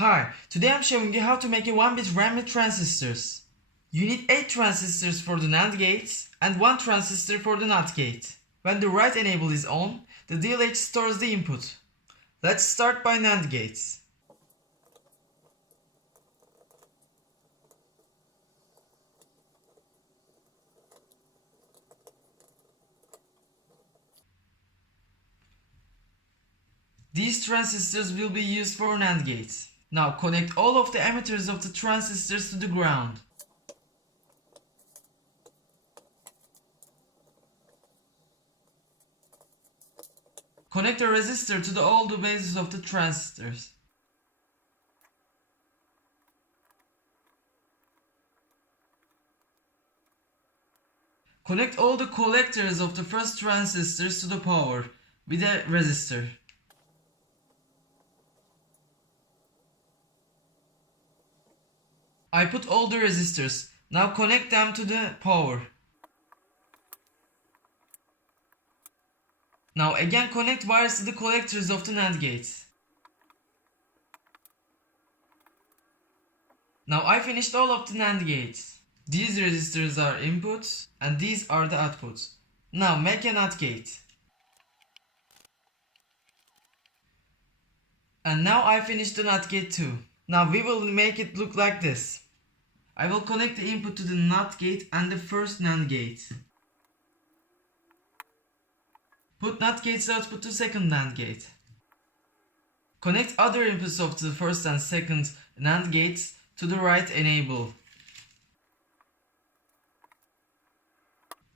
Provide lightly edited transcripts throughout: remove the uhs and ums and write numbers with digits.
Hi, today I'm showing you how to make a 1-bit RAM with transistors. You need 8 transistors for the NAND gate and 1 transistor for the NOT gate. When the write enable is on, the D-latch stores the input. Let's start by NAND gates. These transistors will be used for NAND gates. Now connect all of the emitters of the transistors to the ground. Connect a resistor to all the bases of the transistors. Connect all the collectors of the first transistors to the power with a resistor. I put all the resistors. Now connect them to the power. Now again connect wires to the collectors of the NAND gate. Now I finished all of the NAND gates. These resistors are inputs and these are the outputs. Now make a NOT gate. And now I finished the NOT gate too. Now we will make it look like this. I will connect the input to the NOT gate and the first NAND gate. Put NOT gate's output to second NAND gate. Connect other inputs of the first and second NAND gates to the write enable.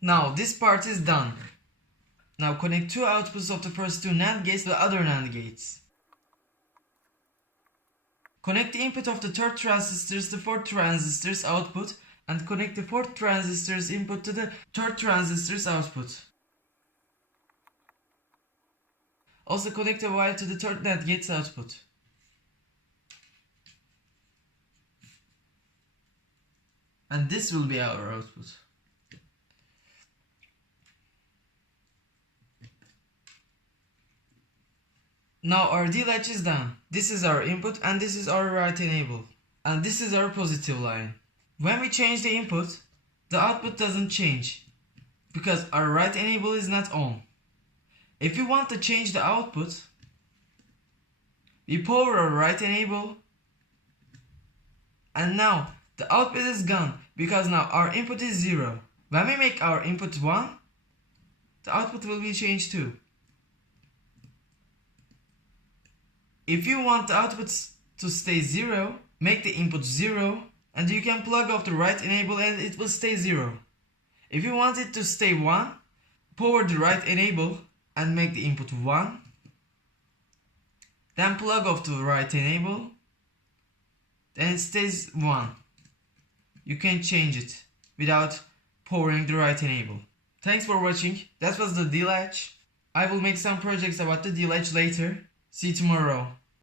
Now this part is done. Now connect two outputs of the first two NAND gates to the other NAND gates. Connect the input of the third transistor's to fourth transistor's output and connect the fourth transistor's input to the third transistor's output. Also connect a wire to the third NAND gate's output. And this will be our output. Now our D-latch is done. This is our input and this is our write enable. And this is our positive line. When we change the input, the output doesn't change because our write enable is not on. If we want to change the output, we power our write enable and now the output is gone because now our input is 0. When we make our input 1, the output will be changed too. If you want the outputs to stay 0, make the input 0 and you can plug off the write enable and it will stay 0. If you want it to stay 1, power the write enable and make the input 1. Then plug off the write enable. Then it stays 1. You can change it without powering the write enable. Thanks for watching. That was the D-latch. I will make some projects about the D-latch later. See you tomorrow.